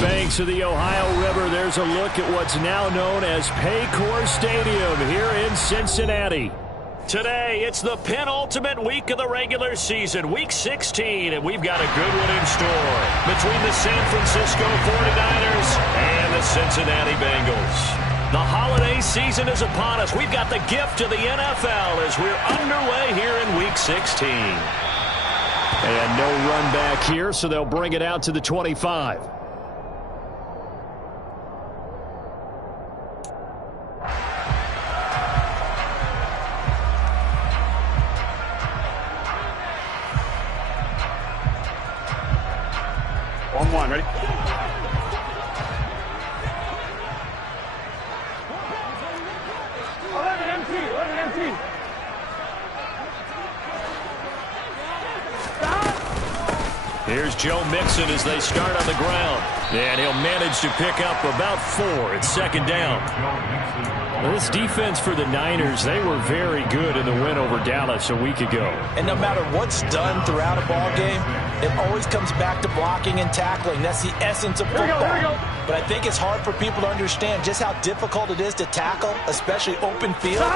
banks of the Ohio River, there's a look at what's now known as Paycor Stadium here in Cincinnati. Today, it's the penultimate week of the regular season, Week 16, and we've got a good one in store between the San Francisco 49ers and the Cincinnati Bengals. The holiday season is upon us. We've got the gift of the NFL as we're underway here in Week 16. And no run back here, so they'll bring it out to the 25. On 1, ready? Here's Joe Mixon as they start on the ground. And he'll manage to pick up about 4 at second down. This defense for the Niners, they were very good in the win over Dallas a week ago. And no matter what's done throughout a ball game, it always comes back to blocking and tackling. That's the essence of football. But I think it's hard for people to understand just how difficult it is to tackle, especially open field.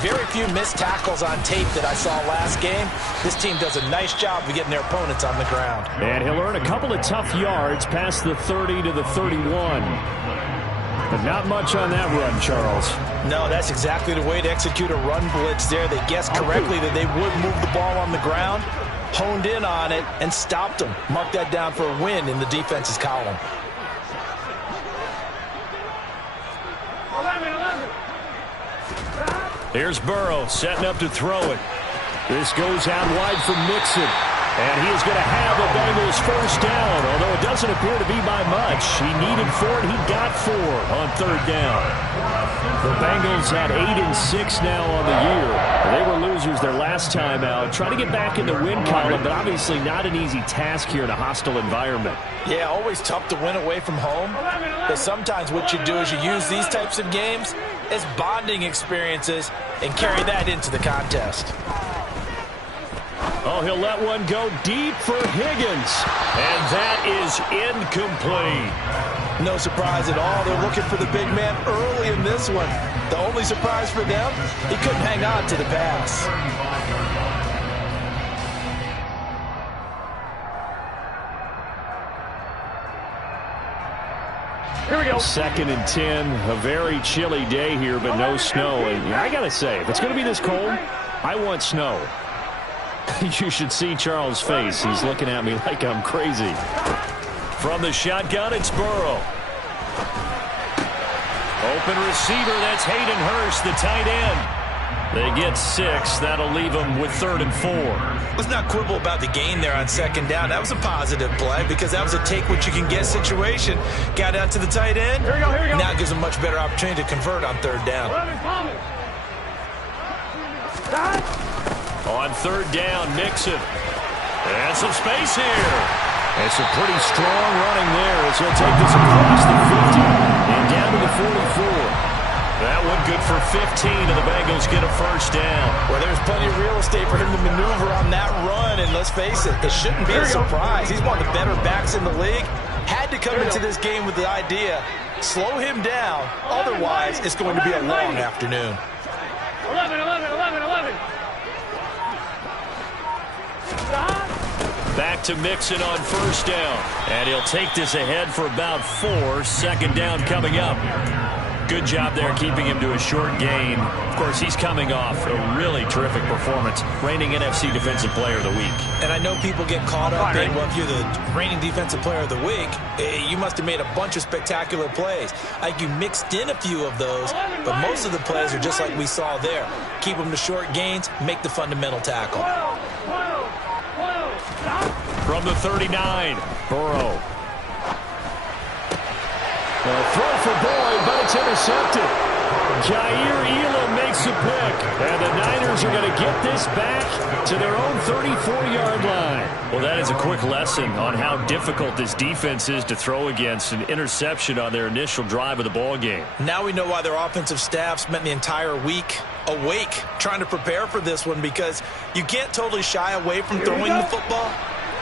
Very few missed tackles on tape that I saw last game. This team does a nice job of getting their opponents on the ground. And he'll earn a couple of tough yards past the 30 to the 31. But not much on that run, Charles. No, that's exactly the way to execute a run blitz there. They guessed correctly that they would move the ball on the ground, honed in on it, and stopped them. Mark that down for a win in the defense's column. Here's Burrow setting up to throw it. This goes out wide for Mixon. And he is going to have the Bengals first down, although it doesn't appear to be by much. He needed 4, and he got 4 on third down. The Bengals at 8-6 now on the year. They were losers their last time out. Trying to get back in the win column, but obviously not an easy task here in a hostile environment. Yeah, always tough to win away from home. But sometimes what you do is you use these types of games as bonding experiences and carry that into the contest. Oh, he'll let one go deep for Higgins. And that is incomplete. No surprise at all. They're looking for the big man early in this one. The only surprise for them, he couldn't hang on to the pass. Here we go. 2nd and 10. A very chilly day here, but no snow. And I got to say, if it's going to be this cold, I want snow. You should see Charles' face. He's looking at me like I'm crazy. From the shotgun, it's Burrow. Open receiver, that's Hayden Hurst, the tight end. They get 6. That'll leave them with 3rd and 4. Let's not quibble about the gain there on 2nd down. That was a positive play because that was a take-what-you-can-get situation. Got out to the tight end. Here we go, here we go. Now it gives them much better opportunity to convert on 3rd down. On 3rd down, Mixon. And some space here. And some pretty strong running there as he'll take this across the 50 and down to the 44. That one good for 15, and the Bengals get a first down. Well, there's plenty of real estate for him to maneuver on that run, and let's face it, it shouldn't be a surprise. He's one of the better backs in the league. Had to come into this game with the idea, slow him down, otherwise it's going to be a long afternoon. 11. Back to Mixon on first down. And he'll take this ahead for about 4. 2nd down coming up. Good job there keeping him to a short gain. Of course, he's coming off a really terrific performance. Reigning NFC Defensive Player of the Week. And I know people get caught up in, well, if you're the reigning Defensive Player of the Week, you must have made a bunch of spectacular plays. Like you mixed in a few of those, but most of the plays are just like we saw there. Keep them to short gains, make the fundamental tackle. From the 39, Burrow. Throw for Boyd, but it's intercepted. Jair Elam makes a pick, and the Niners are going to get this back to their own 34-yard line. Well, that is a quick lesson on how difficult this defense is to throw against. An interception on their initial drive of the ball game. Now we know why their offensive staff spent the entire week awake trying to prepare for this one, because you can't totally shy away from throwing the football,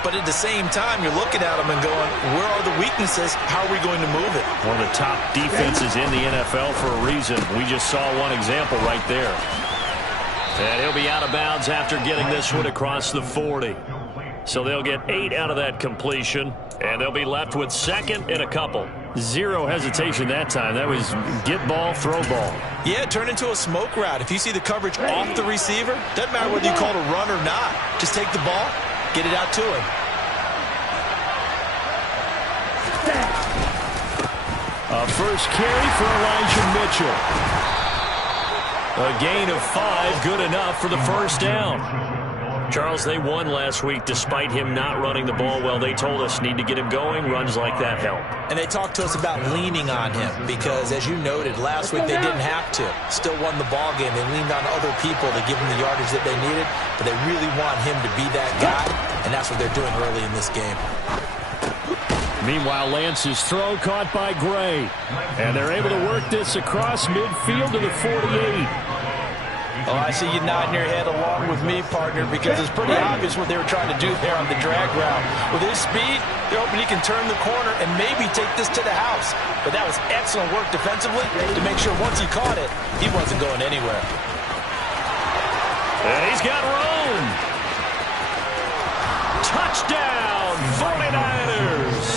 But at the same time, you're looking at them and going, where are the weaknesses? How are we going to move it? One of the top defenses in the NFL for a reason. We just saw one example right there. And he'll be out of bounds after getting this one across the 40. So they'll get 8 out of that completion, and they'll be left with second and a couple. Zero hesitation that time. That was get ball, throw ball. Yeah, it turned into a smoke route. If you see the coverage off the receiver, doesn't matter whether you call it a run or not. Just take the ball, get it out to him. A first carry for Elijah Mitchell. A gain of 5, good enough for the first down. Charles, they won last week despite him not running the ball well. They told us need to get him going. Runs like that help. And they talked to us about leaning on him because, as you noted, last week they didn't have to. Still won the ball game. They leaned on other people to give them the yardage that they needed, but they really want him to be that guy, and that's what they're doing early in this game. Meanwhile, Lance's throw caught by Gray, and they're able to work this across midfield to the 48. Oh, I see you nodding your head along with me, partner, because it's pretty obvious what they were trying to do there on the drag route. With his speed, they're hoping he can turn the corner and maybe take this to the house. But that was excellent work defensively to make sure once he caught it, he wasn't going anywhere. And he's got room. Touchdown, 49ers.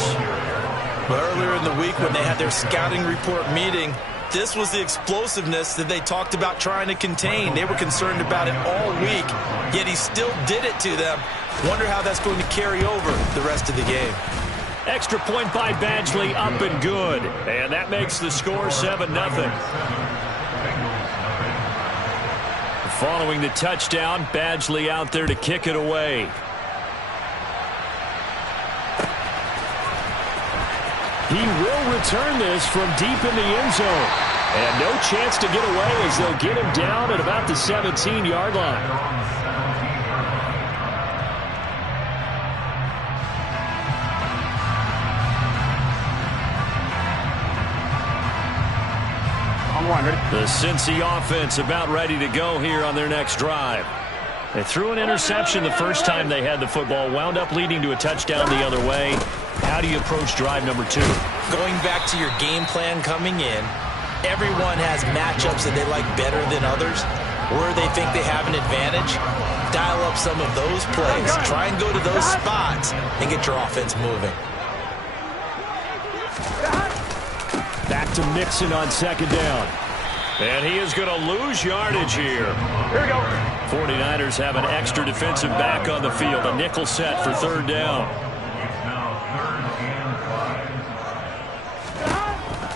But earlier in the week when they had their scouting report meeting, this was the explosiveness that they talked about trying to contain. They were concerned about it all week, yet he still did it to them. Wonder how that's going to carry over the rest of the game. Extra point by Badgley, up and good. And that makes the score 7-0. Following the touchdown, Badgley out there to kick it away. He will return this from deep in the end zone. And no chance to get away as they'll get him down at about the 17-yard line. The Cincy offense about ready to go here on their next drive. They threw an interception the first time they had the football, wound up leading to a touchdown the other way. How do you approach drive number 2? Going back to your game plan coming in, everyone has matchups that they like better than others, where they think they have an advantage. Dial up some of those plays. Try and go to those spots and get your offense moving. Back to Mixon on second down. And he is going to lose yardage here. Here we go. 49ers have an extra defensive back on the field. A nickel set for third down.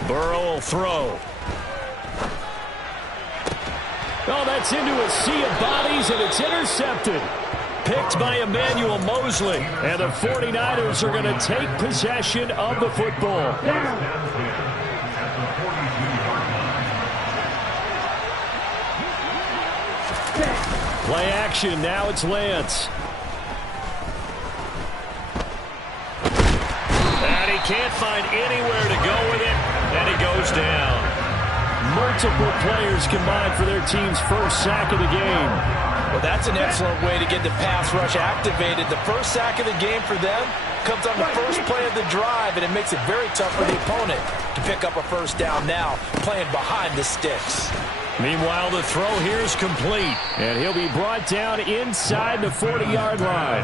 Burrow will throw. Oh, that's into a sea of bodies, and it's intercepted. Picked by Emmanuel Mosley. And the 49ers are going to take possession of the football. Play action. Now it's Lance. And he can't find anywhere to go with it. And he goes down. Multiple players combined for their team's first sack of the game. Well, that's an excellent way to get the pass rush activated. The first sack of the game for them comes on the first play of the drive, and it makes it very tough for the opponent to pick up a first down now, playing behind the sticks. Meanwhile, the throw here is complete, and he'll be brought down inside the 40-yard line.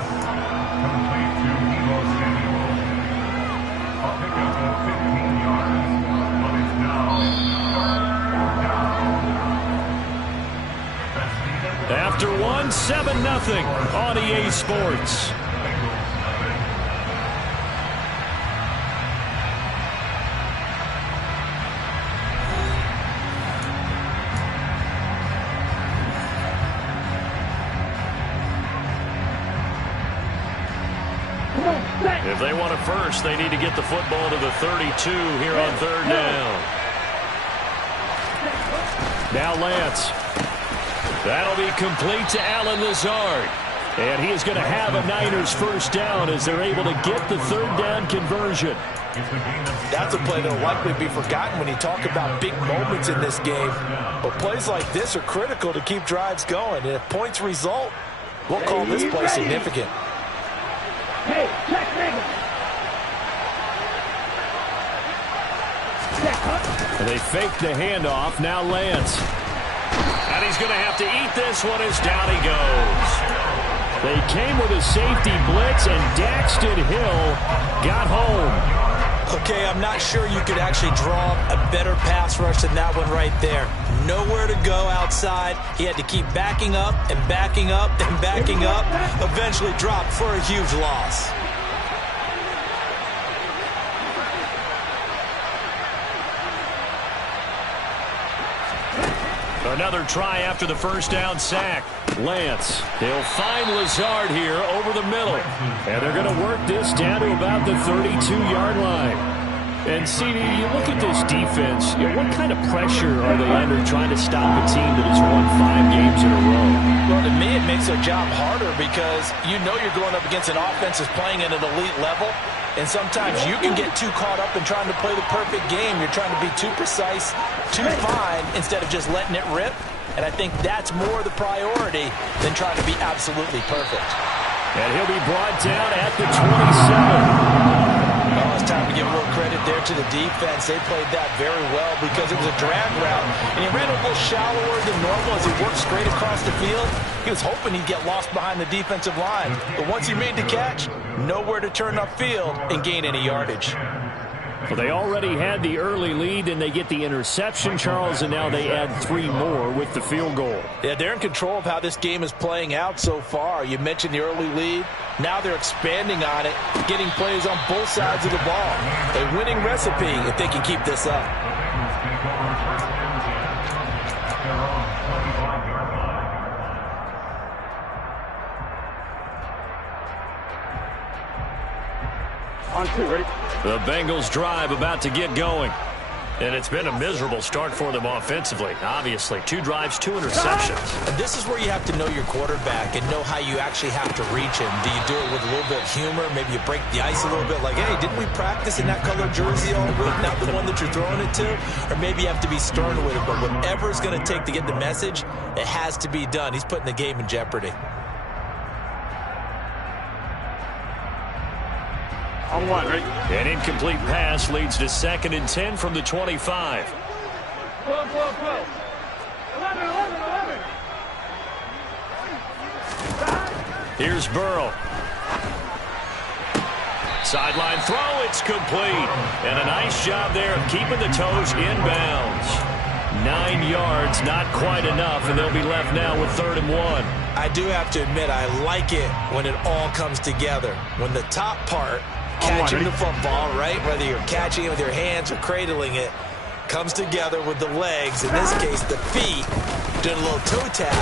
After one, 7-0 on EA Sports. If they want it first, they need to get the football to the 32 here on third down. Now Lance. That'll be complete to Allen Lazard. And he is going to have a Niners first down as they're able to get the third down conversion. That's a play that will likely be forgotten when you talk about big moments in this game. But plays like this are critical to keep drives going. And if points result, we'll call this play significant. They fake the handoff. Now Lance. And he's going to have to eat this one as down he goes. They came with a safety blitz, and Daxton Hill got home. Okay, I'm not sure you could actually draw a better pass rush than that one right there. Nowhere to go outside. He had to keep backing up and backing up and backing up. Eventually dropped for a huge loss. Another try after the first down sack. Lance, he'll find Lazard here over the middle. And they're going to work this down to about the 32-yard line. And, CD, you look at this defense, what kind of pressure are they under trying to stop a team that has won 5 games in a row? Well, to me, it makes their job harder because you know you're going up against an offense that's playing at an elite level. And sometimes you can get too caught up in trying to play the perfect game. You're trying to be too precise, too fine, instead of just letting it rip. And I think that's more the priority than trying to be absolutely perfect. And he'll be brought down at the 27. Well, it's time to give a little credit there to the defense. They played that very well because it was a drag route. And he ran a little shallower than normal as he worked straight across the field. He was hoping he'd get lost behind the defensive line. But once he made the catch, nowhere to turn upfield and gain any yardage. Well, they already had the early lead, and they get the interception, Charles, and now they add 3 more with the field goal. Yeah, they're in control of how this game is playing out so far. You mentioned the early lead. Now they're expanding on it, getting plays on both sides of the ball. A winning recipe if they can keep this up. On 2, ready? The Bengals drive about to get going. And it's been a miserable start for them offensively. Obviously, 2 drives, 2 interceptions. And this is where you have to know your quarterback and know how you actually have to reach him. Do you do it with a little bit of humor? Maybe you break the ice a little bit like, hey, didn't we practice in that color jersey all week, not the one that you're throwing it to? Or maybe you have to be stern with it. But whatever it's going to take to get the message, it has to be done. He's putting the game in jeopardy. On 1, ready? An incomplete pass leads to 2nd and 10 from the 25. 12. 11. Here's Burrow. Sideline throw, it's complete. And a nice job there of keeping the toes inbounds. 9 yards, not quite enough, and they'll be left now with 3rd and 1. I do have to admit, I like it when it all comes together. When the top part, catching the football, right, whether you're catching it with your hands or cradling it, comes together with the legs, in this case the feet, doing a little toe tap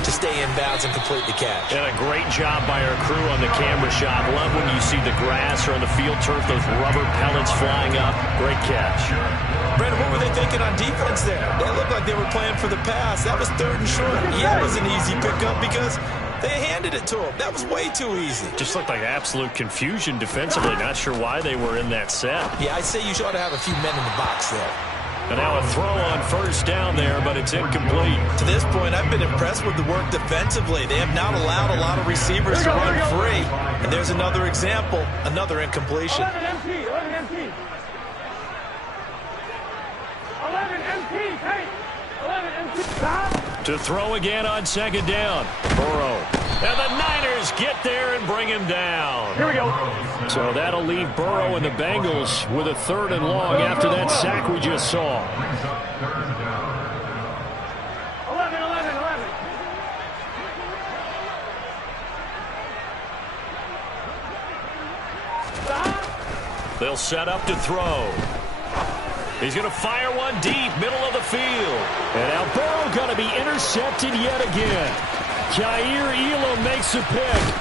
to stay in bounds and complete the catch. And a great job by our crew on the camera shot. Love when you see the grass or on the field turf, those rubber pellets flying up. Great catch. Brandon, what were they thinking on defense there? They looked like they were playing for the pass. That was 3rd and short. Yeah, it was an easy pickup because they handed it to him. That was way too easy. Just looked like absolute confusion defensively. Not sure why they were in that set. Yeah, I'd say you ought to have a few men in the box there. And now a throw on 1st down there, but it's incomplete. To this point, I've been impressed with the work defensively. They have not allowed a lot of receivers to run free. And there's another example, another incompletion. 11 empty. 11 empty. Hey, 11 empty. Stop. To throw again on 2nd down. Burrow. And the Niners get there and bring him down. Here we go. So that'll leave Burrow and the Bengals with a 3rd and long after that sack we just saw. 11. Stop. They'll set up to throw. He's going to fire one deep, middle of the field. And now Burrow going to be intercepted yet again. Kaiir Elam makes a pick.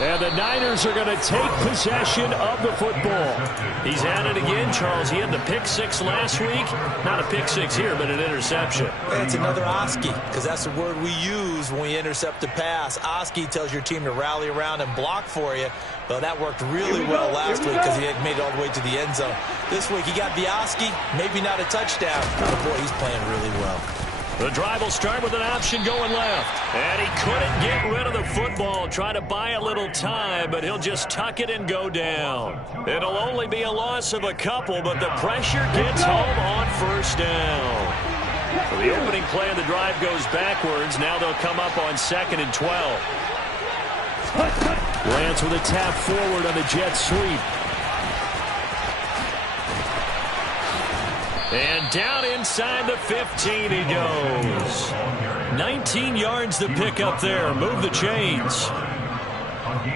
And the Niners are going to take possession of the football. He's at it again, Charles. He had the pick 6 last week. Not a pick 6 here, but an interception. It's another Oski, because that's the word we use when we intercept a pass. Oski tells your team to rally around and block for you. Well, that worked really well last week because he had made it all the way to the end zone. This week he got the Oski, maybe not a touchdown, but boy, he's playing really well. The drive will start with an option going left. And he couldn't get rid of the football. Try to buy a little time, but he'll just tuck it and go down. It'll only be a loss of a couple, but the pressure gets home on first down. So the opening play of the drive goes backwards. Now they'll come up on 2nd and 12. Lance with a tap forward on the jet sweep. And down inside the 15 he goes. 19 yards to pick up there. Move the chains.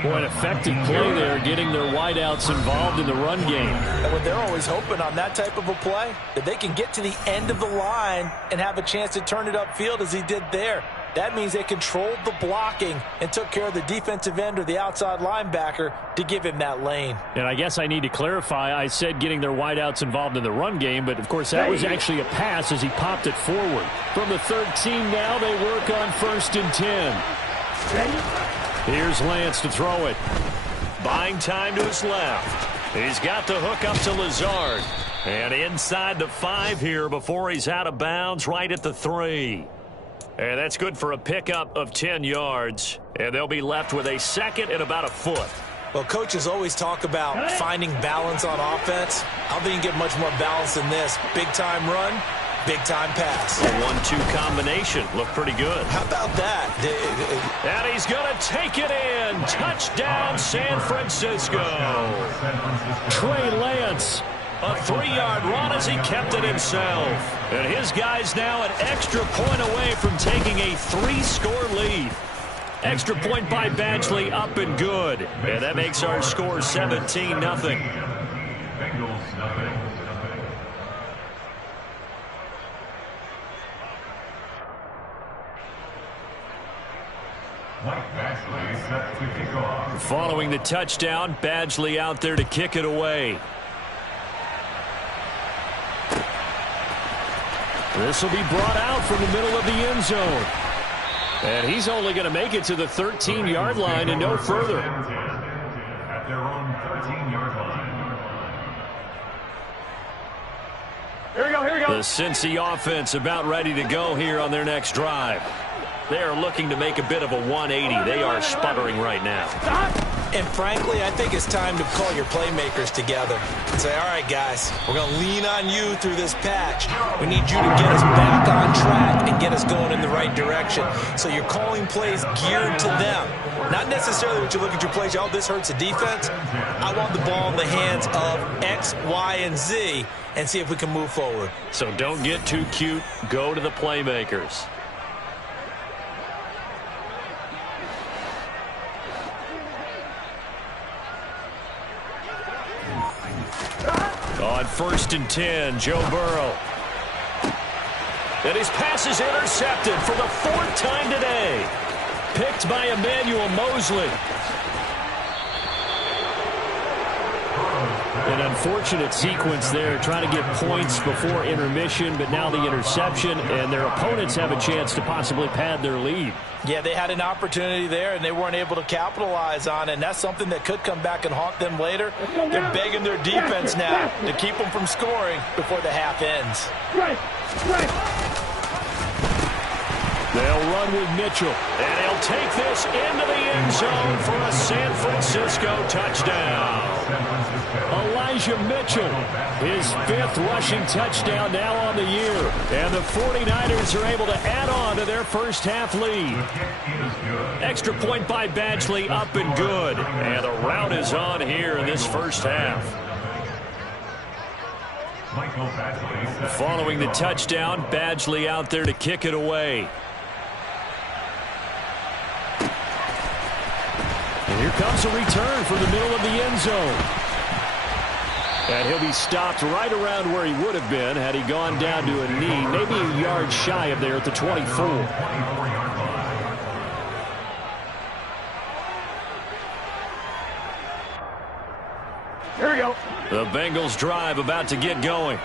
Boy, an effective play there, getting their wideouts involved in the run game. And what they're always hoping on that type of a play, that they can get to the end of the line and have a chance to turn it upfield as he did there. That means they controlled the blocking and took care of the defensive end or the outside linebacker to give him that lane. And I guess I need to clarify, I said getting their wideouts involved in the run game, but of course that was actually a pass as he popped it forward. From the 13 now, they work on 1st and 10. Here's Lance to throw it. Buying time to his left. He's got the hook up to Lazard. And inside the 5 here before he's out of bounds right at the 3. And that's good for a pickup of 10 yards. And they'll be left with a 2nd and about a foot. Well, coaches always talk about finding balance on offense. I don't think you can get much more balance than this. Big-time run, big-time pass. A 1-2 combination. Looked pretty good. How about that? And he's going to take it in. Touchdown, San Francisco. Trey Lance. A 3-yard run as he kept it himself. And his guys now an extra point away from taking a 3-score lead. Extra point by Badgley, up and good. And that makes our score 17-0. Following the touchdown, Badgley out there to kick it away. This will be brought out from the middle of the end zone. And he's only going to make it to the 13-yard line and no further. At their own 13-yard line. Here we go, here we go. The Cincy offense about ready to go here on their next drive. They are looking to make a bit of a 180. They are sputtering right now. And frankly, I think it's time to call your playmakers together and say, all right, guys, we're going to lean on you through this patch. We need you to get us back on track and get us going in the right direction. So you're calling plays geared to them. Not necessarily what you look at your plays, oh, this hurts the defense. I want the ball in the hands of X, Y, and Z and see if we can move forward. So don't get too cute. Go to the playmakers. On 1st and 10, Joe Burrow. And his pass is intercepted for the 4th time today. Picked by Emmanuel Mosley. An unfortunate sequence there, trying to get points before intermission, but now the interception, and their opponents have a chance to possibly pad their lead. Yeah, they had an opportunity there, and they weren't able to capitalize on it, and that's something that could come back and haunt them later. They're begging their defense now to keep them from scoring before the half ends. They'll run with Mitchell, and he'll take this into the end zone for a San Francisco touchdown. Elijah Mitchell, his 5th rushing touchdown now on the year. And the 49ers are able to add on to their first half lead. Extra point by Badgley, up and good. And the route is on here in this first half. Following the touchdown, Badgley out there to kick it away. And here comes a return from the middle of the end zone. And he'll be stopped right around where he would have been had he gone down to a knee, maybe a yard shy of there at the 24. Here we go. The Bengals drive about to get going.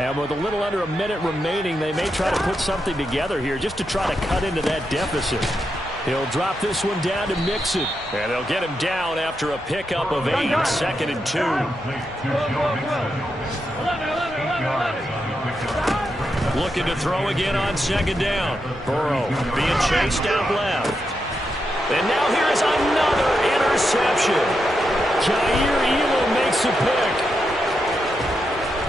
And with a little under a minute remaining, they may try to put something together here just to try to cut into that deficit. He'll drop this one down to Mixon. And they'll get him down after a pickup of 8, 2nd and 2. Looking to throw again on second down. Burrow being chased out left. And now here is another interception. Jair Elam makes a pick.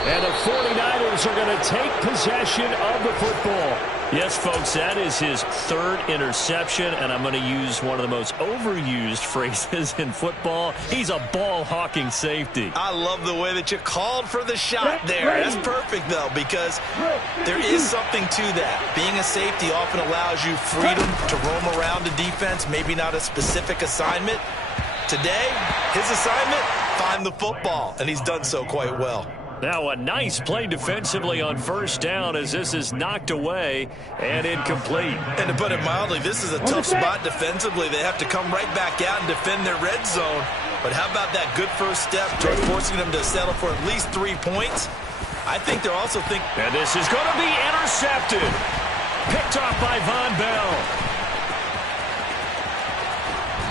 And the 49ers are going to take possession of the football. Yes, folks, that is his third interception, and I'm going to use one of the most overused phrases in football. He's a ball-hawking safety. I love the way that you called for the shot there. That's perfect, though, because there is something to that. Being a safety often allows you freedom to roam around the defense, maybe not a specific assignment. Today, his assignment, find the football, and he's done so quite well. Now a nice play defensively on first down as this is knocked away and incomplete. And to put it mildly, this is a tough spot defensively. They have to come right back out and defend their red zone. But how about that good first step toward forcing them to settle for at least 3 points? I think they're also thinking... And this is going to be intercepted. Picked off by Von Bell.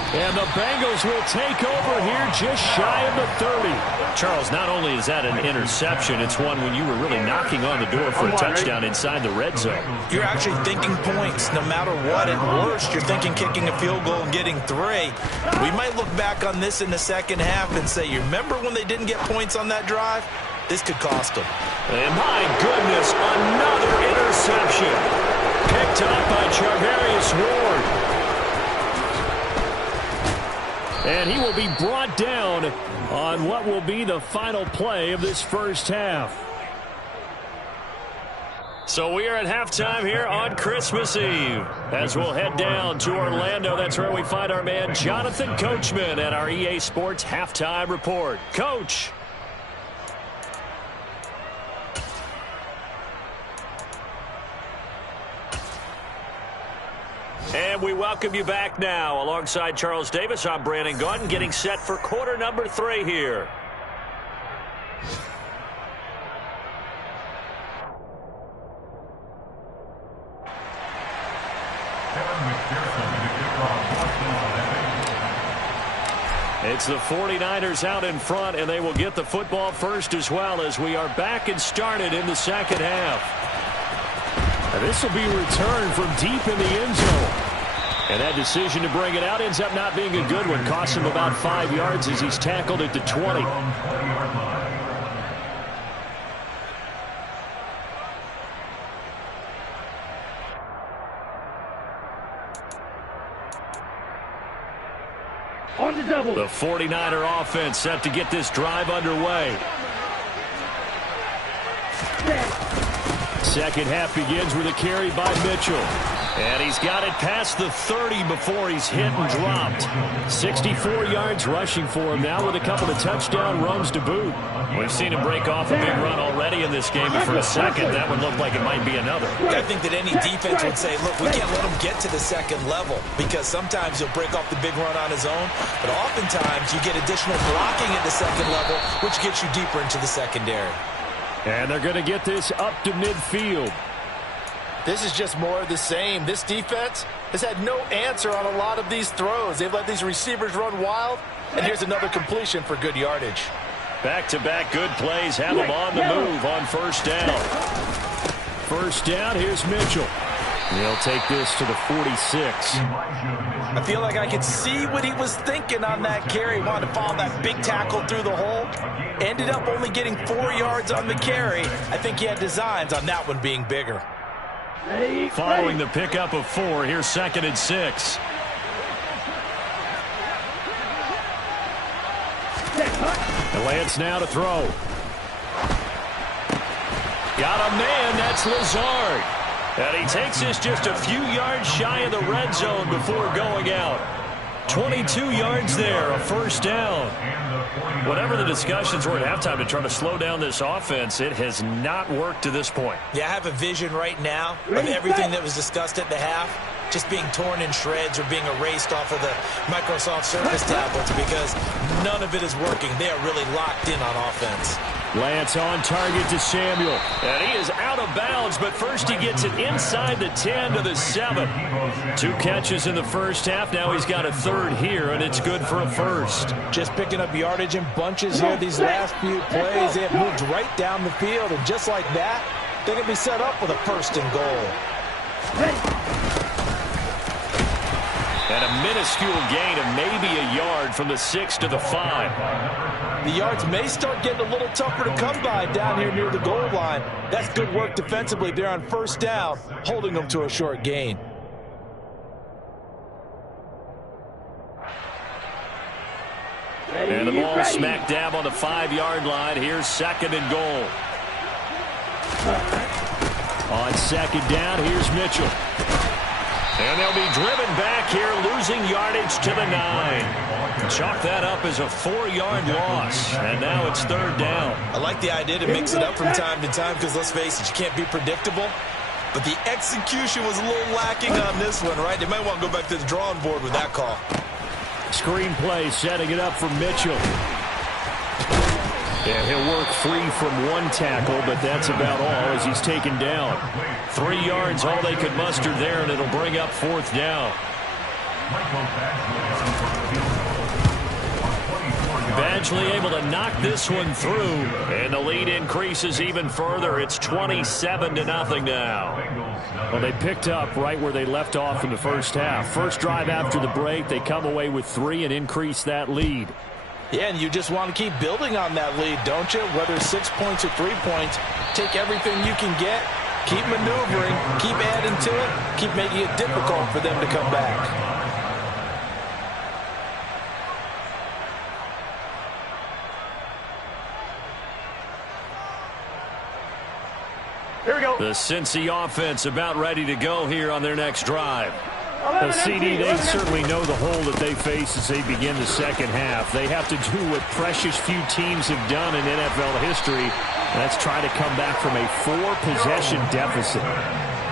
And the Bengals will take over here just shy of the 30. Charles, not only is that an interception, it's one when you were really knocking on the door for a touchdown inside the red zone. You're actually thinking points no matter what. At worst, you're thinking kicking a field goal and getting 3. We might look back on this in the second half and say, you remember when they didn't get points on that drive? This could cost them. And my goodness, another interception. Picked up by Charvarius Ward. And he will be brought down on what will be the final play of this first half. So we are at halftime here on Christmas Eve. As we'll head down to Orlando, that's where we find our man Jonathan Coachman at our EA Sports Halftime Report. Coach. And we welcome you back now. Alongside Charles Davis, I'm Brandon Gaudin, getting set for quarter number 3 here. It's the 49ers out in front, and they will get the football first as well as we are back and started in the second half. And this will be returned from deep in the end zone. And that decision to bring it out ends up not being a good one. Costs him about 5 yards as he's tackled at the 20. On the double. The 49er offense set to get this drive underway. Second half begins with a carry by Mitchell. And he's got it past the 30 before he's hit and dropped. 64 yards rushing for him now with a couple of touchdown runs to boot. We've seen him break off a big run already in this game, but for a second, that would look like it might be another. I think that any defense would say, look, we can't let him get to the second level because sometimes he'll break off the big run on his own, but oftentimes you get additional blocking at the second level, which gets you deeper into the secondary. And they're going to get this up to midfield. This is just more of the same. This defense has had no answer on a lot of these throws. They've let these receivers run wild, and here's another completion for good yardage. Back-to-back good plays have him on the move on first down. First down, here's Mitchell. He'll take this to the 46. I feel like I could see what he was thinking on that carry. Wanted to follow that big tackle through the hole. Ended up only getting 4 yards on the carry. I think he had designs on that one being bigger. Following the pickup of 4, here's 2nd and 6. And Lance now to throw. Got a man, that's Lazard. And he takes this just a few yards shy of the red zone before going out. 22 yards there, a first down. Whatever the discussions were at halftime to try to slow down this offense, it has not worked to this point. Yeah, I have a vision right now of everything that was discussed at the half just being torn in shreds or being erased off of the Microsoft Surface tablets because none of it is working. They are really locked in on offense. Lance on target to Samuel. And he is out of bounds, but first he gets it inside the 10 to the 7. 2 catches in the first half. Now he's got a 3rd here, and it's good for a first. Just picking up yardage in bunches here these last few plays. They have moved right down the field, and just like that, they can be set up with a 1st and goal. And a minuscule gain of maybe a yard from the 6 to the 5. The yards may start getting a little tougher to come by down here near the goal line. That's good work defensively there on 1st down, holding them to a short gain. And the ball smack dab on the 5-yard line. Here's 2nd and goal. On 2nd down, here's Mitchell. And they'll be driven back here, losing yardage to the 9. Chalk that up as a 4-yard loss. And now it's 3rd down. I like the idea to mix it up from time to time because, let's face it, you can't be predictable. But the execution was a little lacking on this one, right? They might want to go back to the drawing board with that call. Screen play, setting it up for Mitchell. And he'll work free from 1 tackle, but that's about all as he's taken down. 3 yards, all they could muster there, and it'll bring up 4th down. Badgley able to knock this one through, and the lead increases even further. It's 27-0 now. Well, they picked up right where they left off in the first half. First drive after the break, they come away with 3 and increase that lead. Yeah, and you just want to keep building on that lead, don't you? Whether it's 6 points or 3 points, take everything you can get, keep maneuvering, keep adding to it, keep making it difficult for them to come back. Here we go. The Cincy offense about ready to go here on their next drive. 11 CD, empty, they 11 certainly empty. know the hole that they face as they begin the second half. They have to do what precious few teams have done in NFL history. That's try to come back from a 4-possession deficit.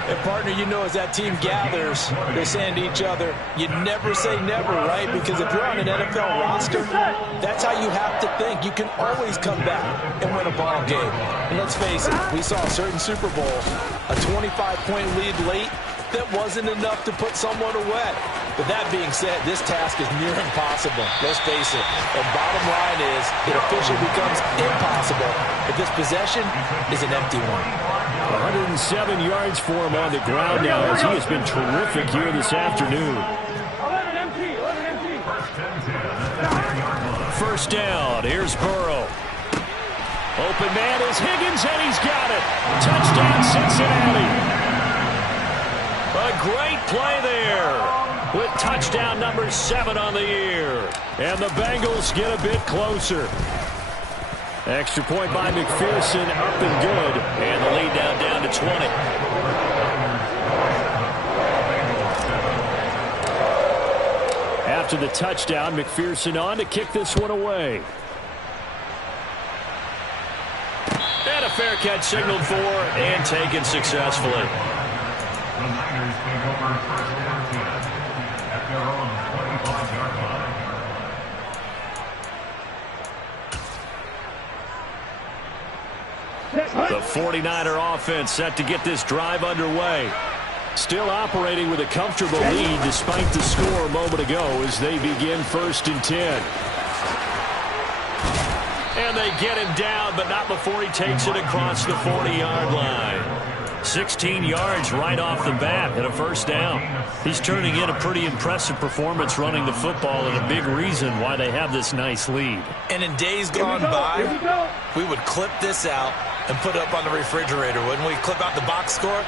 And, partner, you know as that team gathers, they're saying to each other, you never say never, right? Because if you're on an NFL roster, that's how you have to think. You can always come back and win a ball game. And let's face it, we saw a certain Super Bowl, a 25-point lead late, that wasn't enough to put someone away. But that being said, this task is near impossible. Let's face it. The bottom line is it officially becomes impossible if this possession is an empty one. 107 yards for him on the ground now as he has been terrific here this afternoon. 11 empty, 11 empty. 1st down, here's Burrow. Open man is Higgins, and he's got it. Touchdown, Cincinnati. A great play there with touchdown number 7 on the year. And the Bengals get a bit closer. Extra point by McPherson, up and good. And the lead now down to 20. After the touchdown, McPherson on to kick this one away. And a fair catch signaled for and taken successfully. The Niners take over 1st and 10 at their own 25-yard line. The 49er offense set to get this drive underway. Still operating with a comfortable lead despite the score a moment ago as they begin 1st and 10. And they get him down, but not before he takes it across the 40-yard line. 16 yards right off the bat and a 1st down. He's turning in a pretty impressive performance running the football and a big reason why they have this nice lead. And in days gone by, we would clip this out and put it up on the refrigerator, wouldn't we? Clip out the box score.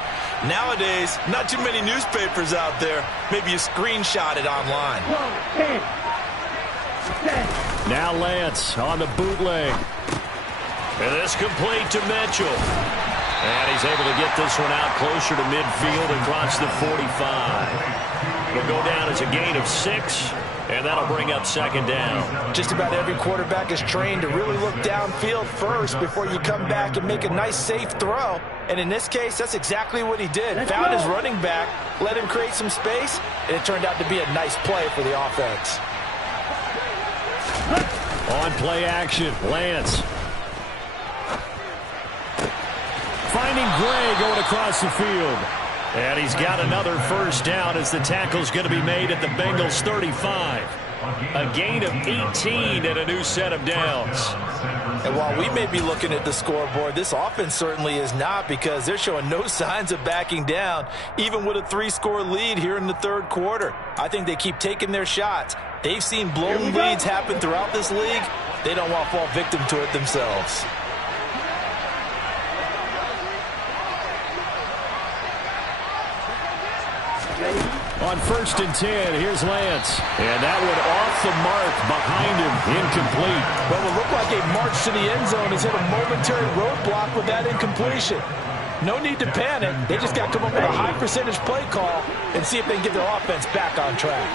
Nowadays, not too many newspapers out there. Maybe you screenshot it online. Now Lance on the bootleg. And this complete to Mitchell. And he's able to get this one out closer to midfield across the 45. It'll go down as a gain of 6, and that'll bring up 2nd down. Just about every quarterback is trained to really look downfield first before you come back and make a nice, safe throw. And in this case, that's exactly what he did. Found his running back, let him create some space, and it turned out to be a nice play for the offense. On play action, Lance. Finding Gray going across the field. And he's got another 1st down as the tackle's going to be made at the Bengals 35. A gain of 18 and a new set of downs. And while we may be looking at the scoreboard, this offense certainly is not, because they're showing no signs of backing down, even with a 3-score lead here in the third quarter. I think they keep taking their shots. They've seen blown leads happen throughout this league. They don't want to fall victim to it themselves. On 1st and 10, here's Lance. And that one off the mark, behind him, incomplete. Well, it looked like a march to the end zone has hit a momentary roadblock with that incompletion. No need to panic. They just got to come up with a high percentage play call and see if they can get their offense back on track.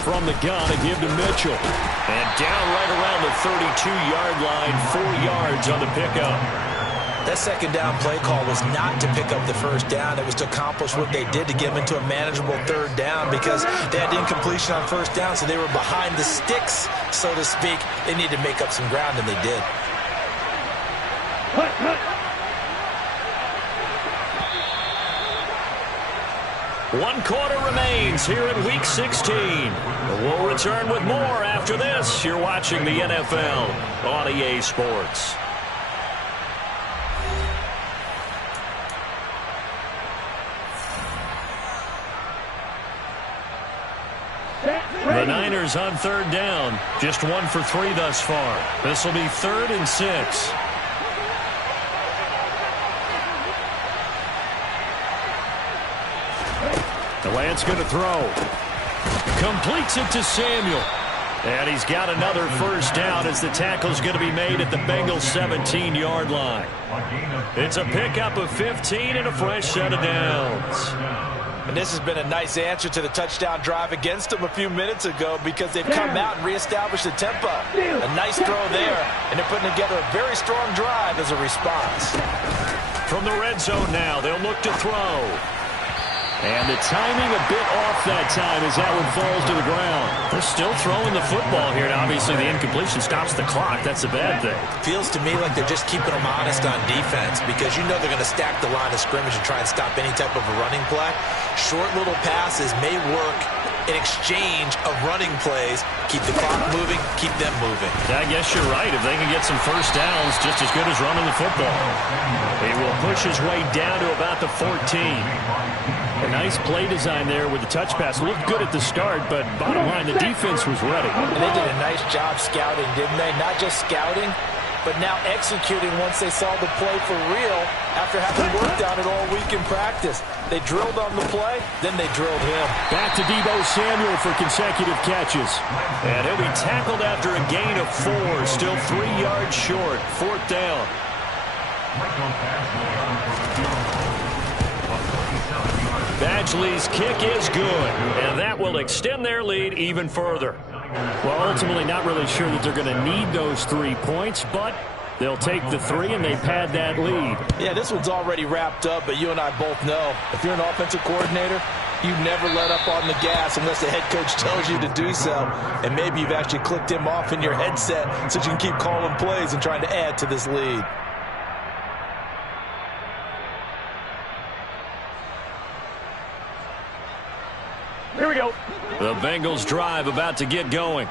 From the gun, a give to Mitchell. And down right around the 32-yard line, 4 yards on the pickup. That second down play call was not to pick up the first down. It was to accomplish what they did, to get them into a manageable third down, because they had incompletion on first down, so they were behind the sticks, so to speak. They needed to make up some ground, and they did. One quarter remains here in Week 16. We'll return with more after this. You're watching the NFL on EA Sports. The Niners on third down. Just 1 for 3 thus far. This will be 3rd and 6. The Lance going to throw. Completes it to Samuel. And he's got another first down as the tackle's going to be made at the Bengals 17-yard line. It's a pickup of 15 and a fresh set of downs. And this has been a nice answer to the touchdown drive against them a few minutes ago, because they've come out and reestablished the tempo. A nice throw there, and they're putting together a very strong drive as a response. From the red zone now, they'll look to throw. And the timing a bit off that time as that one falls to the ground. They're still throwing the football here, and obviously the incompletion stops the clock. That's a bad thing. Feels to me like they're just keeping them honest on defense, because you know they're going to stack the line of scrimmage and try and stop any type of a running play. Short little passes may work in exchange of running plays. Keep the clock moving, keep them moving. I guess you're right. If they can get some first downs, just as good as running the football. He will push his way down to about the 14. A nice play design there with the touch pass. Looked good at the start, but bottom line, the defense was ready. And they did a nice job scouting, didn't they? Not just scouting, but now executing once they saw the play for real after having worked on it all week in practice. They drilled on the play, then they drilled him. Back to Deebo Samuel for consecutive catches. And he'll be tackled after a gain of 4, still 3 yards short. 4th down. Badgley's kick is good, and that will extend their lead even further. Well, ultimately not really sure that they're going to need those 3 points, but they'll take the 3 and they pad that lead. Yeah, this one's already wrapped up, but you and I both know if you're an offensive coordinator, you never let up on the gas unless the head coach tells you to do so. And maybe you've actually clicked him off in your headset so you can keep calling plays and trying to add to this lead. Here we go. The Bengals drive about to get going.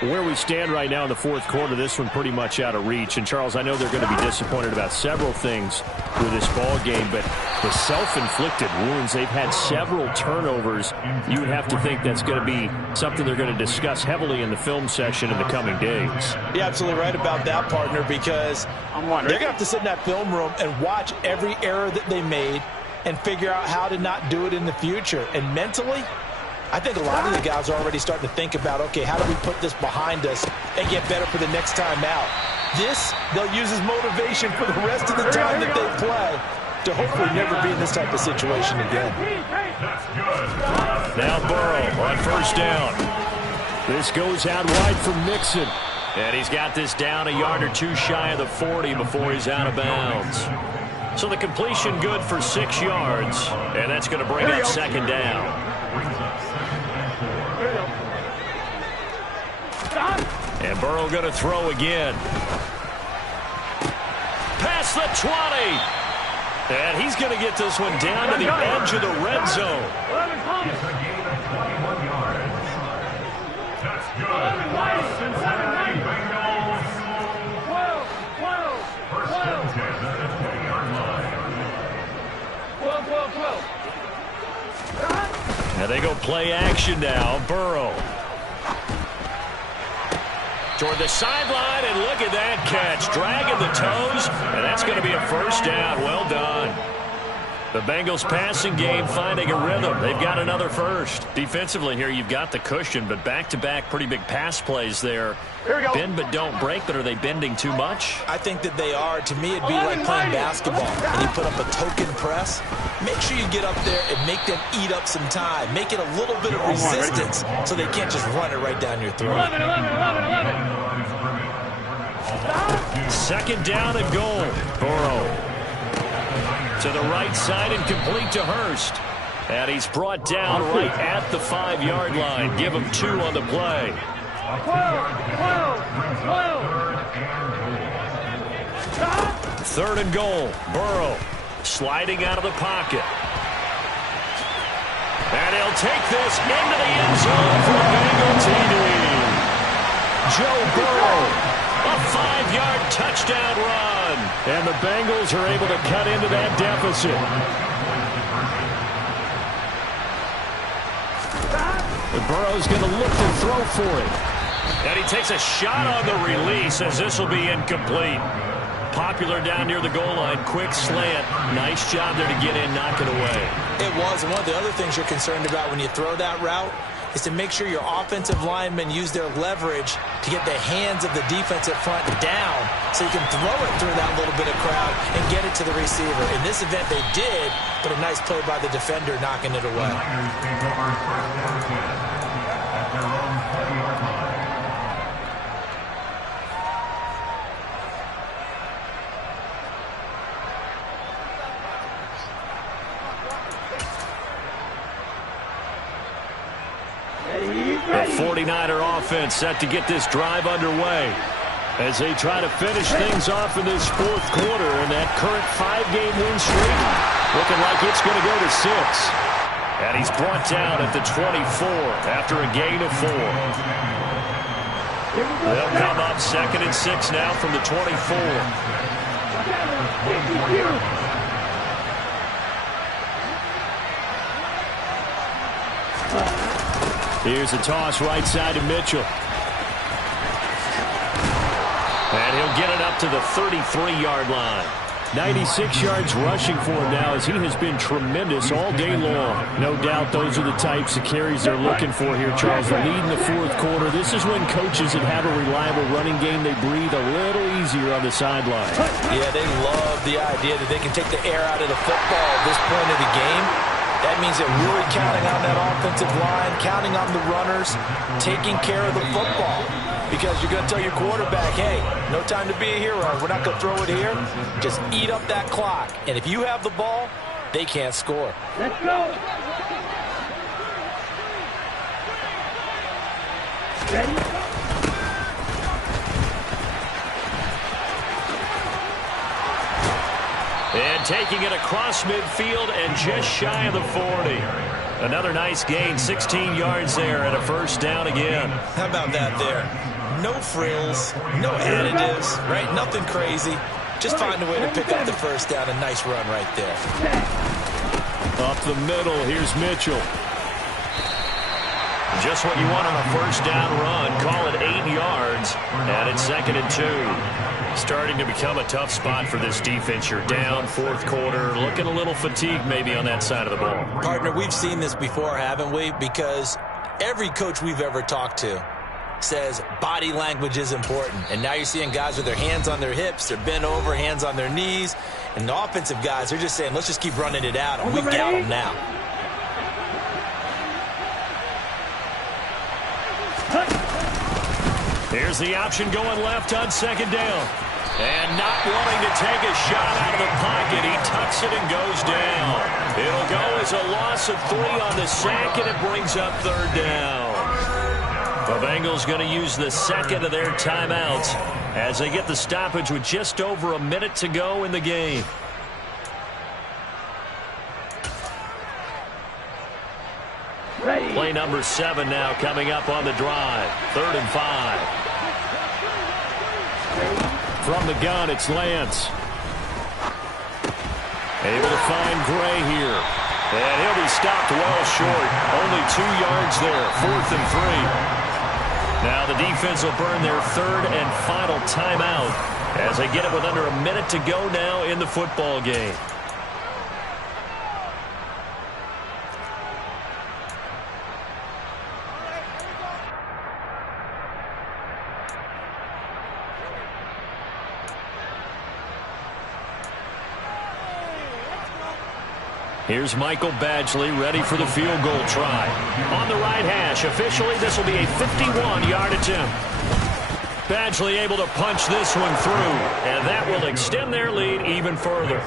Where we stand right now in the 4th quarter, this one pretty much out of reach. And, Charles, I know they're going to be disappointed about several things with this ball game, but the self-inflicted wounds, they've had several turnovers. You would have to think that's going to be something they're going to discuss heavily in the film session in the coming days. You're absolutely right about that, partner, because they're going to have to sit in that film room and watch every error that they made and figure out how to not do it in the future. And mentally, I think a lot of the guys are already starting to think about, okay, how do we put this behind us and get better for the next time out? This, they'll use as motivation for the rest of the time that they play to hopefully never be in this type of situation again. Now Burrow on 1st down. This goes out wide for Mixon. And he's got this down a yard or 2 shy of the 40 before he's out of bounds. So the completion good for 6 yards. And that's going to bring up 2nd down. And Burrow going to throw again. Past the 20. And he's going to get this one down to the edge of the red zone. 11 Thomas. It's a gain of 21 yards. That's good. 11 White. 7 White. Bengals. 12. 12. First and 10 at the 20-yard line. 12. 12. 12. And they go play action now. Burrow. Toward the sideline, and look at that catch. Dragging the toes, and that's going to be a first down. Well done. The Bengals passing game finding a rhythm. They've got another first. Defensively here, you've got the cushion, but back-to-back pretty big pass plays there. Bend but don't break, but are they bending too much? I think that they are. To me, it'd be like playing basketball, and you put up a token press. Make sure you get up there and make them eat up some time. Make it a little bit of resistance so they can't just run it right down your throat. 11. 11. 11. 11. Second down and goal. Burrow to the right side and complete to Hurst. And he's brought down right at the 5-yard line. Give him 2 on the play. 12. 12. 12. Third and goal. Burrow sliding out of the pocket. And he'll take this into the end zone for a Bengal TD. Joe Burrow, a 5-yard touchdown run. And the Bengals are able to cut into that deficit. The Burrow's going to look to throw for it. And he takes a shot on the release as this will be incomplete. Popular down near the goal line. Quick slant. Nice job there to get in, knock it away. It was, and one of the other things you're concerned about when you throw that route is to make sure your offensive linemen use their leverage to get the hands of the defensive front down so you can throw it through that little bit of crowd and get it to the receiver. In this event, they did, but a nice play by the defender knocking it away. The 49er offense set to get this drive underway as they try to finish things off in this fourth quarter, and that current 5-game win streak looking like it's going to go to 6. And he's brought down at the 24 after a gain of 4. They'll come up 2nd and 6 now from the 24. Here's a toss right side to Mitchell. And he'll get it up to the 33-yard line. 96 yards rushing for him now as he has been tremendous all day long. No doubt those are the types of carries they're looking for here, Charles. The lead in the fourth quarter. This is when coaches that have a reliable running game, they breathe a little easier on the sideline. Yeah, they love the idea that they can take the air out of the football at this point of the game. That means they're really counting on that offensive line, counting on the runners, taking care of the football. Because you're going to tell your quarterback, hey, no time to be a hero. We're not going to throw it here. Just eat up that clock. And if you have the ball, they can't score. Let's go. Ready? And taking it across midfield and just shy of the 40. Another nice gain, 16 yards there and a first down again. How about that there? No frills, no additives, right? Nothing crazy. Just find a way to pick up the first down. A nice run right there. Up the middle, here's Mitchell. Just what you want on a first down run. Call it 8 yards. And it's 2nd and 2. Starting to become a tough spot for this defense. You're down fourth quarter, looking a little fatigued maybe on that side of the ball. Partner, we've seen this before, haven't we? Because every coach we've ever talked to says body language is important. And now you're seeing guys with their hands on their hips, they're bent over, hands on their knees. And the offensive guys are just saying, let's just keep running it out, and we've got them now. Here's the option going left on 2nd down. And not wanting to take a shot out of the pocket, he tucks it and goes down. It'll go as a loss of 3 on the sack, and it brings up 3rd down. The Bengals going to use the second of their timeouts as they get the stoppage with just over a minute to go in the game. Play number 7 now coming up on the drive. 3rd and 5. From the gun, it's Lance. Able to find Gray here. And he'll be stopped well short. Only 2 yards there. 4th and 3. Now the defense will burn their 3rd and final timeout as they get it with under a minute to go now in the football game. Here's Michael Badgley ready for the field goal try. On the right hash, officially this will be a 51-yard attempt. Badgley able to punch this one through, and that will extend their lead even further.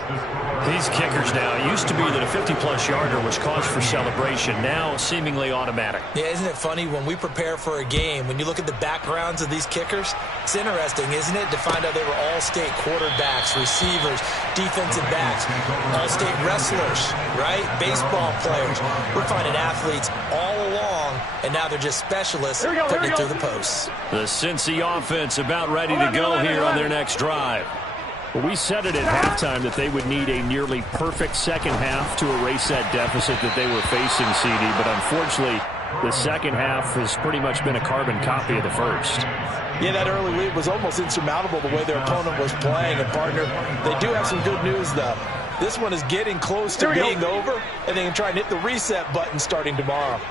These kickers now, it used to be that a 50-plus yarder was cause for celebration, now seemingly automatic. Yeah, isn't it funny when we prepare for a game, when you look at the backgrounds of these kickers, it's interesting, isn't it, to find out they were all-state quarterbacks, receivers, defensive backs, all-state wrestlers, right? Baseball players. We're finding athletes all along, and now they're just specialists putting it through the posts. The Cincy offense about ready to go here on their next drive. Well, we said it at halftime that they would need a nearly perfect second half to erase that deficit that they were facing, CD, but unfortunately, the second half has pretty much been a carbon copy of the first. Yeah, that early lead was almost insurmountable the way their opponent was playing. And, partner, they do have some good news, though. This one is getting close to being over, and they can try and hit the reset button starting tomorrow.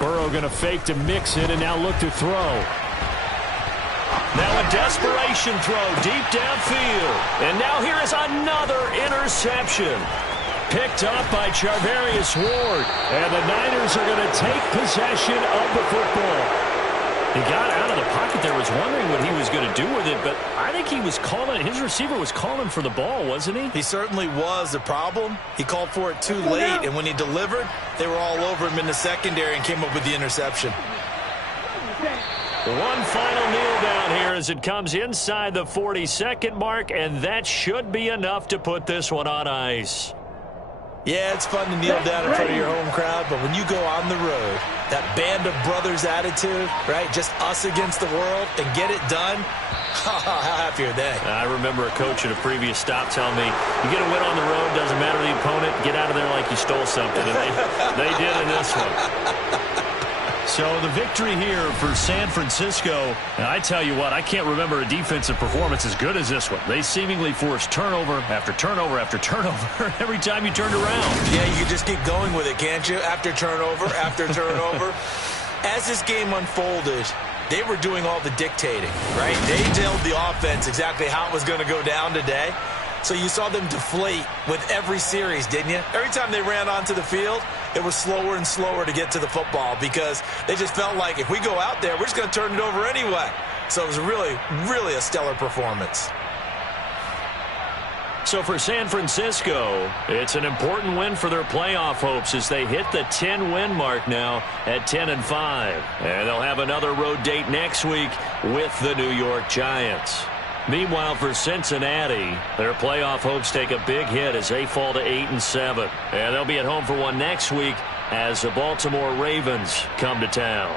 Burrow going to fake to mix it and now look to throw. Now a desperation throw deep downfield. And now here is another interception. Picked up by Charvarius Ward. And the Niners are going to take possession of the football. He got out of the pocket there, was wondering what he was going to do with it, but I think he was calling, his receiver was calling for the ball, wasn't he? He certainly was. The problem, he called for it too late, and when he delivered, they were all over him in the secondary and came up with the interception. One final kneel down here as it comes inside the 40-second mark, and that should be enough to put this one on ice. Yeah, it's fun to kneel down in front of your home crowd, but when you go on the road, that band of brothers attitude, right, just us against the world, and get it done, how happy are they? I remember a coach at a previous stop telling me, you get a win on the road, doesn't matter the opponent, get out of there like you stole something, and they did in this one. So the victory here for San Francisco, and I tell you what, I can't remember a defensive performance as good as this one. They seemingly forced turnover after turnover after turnover every time you turned around. Yeah, you can just keep going with it, can't you? After turnover, after turnover. As this game unfolded, they were doing all the dictating, right? They told the offense exactly how it was going to go down today. So you saw them deflate with every series, didn't you? Every time they ran onto the field, it was slower and slower to get to the football because they just felt like if we go out there, we're just going to turn it over anyway. So it was really, really a stellar performance. So for San Francisco, it's an important win for their playoff hopes as they hit the 10-win mark now at 10-5. And they'll have another road date next week with the New York Giants. Meanwhile, for Cincinnati, their playoff hopes take a big hit as they fall to 8-7. And they'll be at home for one next week as the Baltimore Ravens come to town.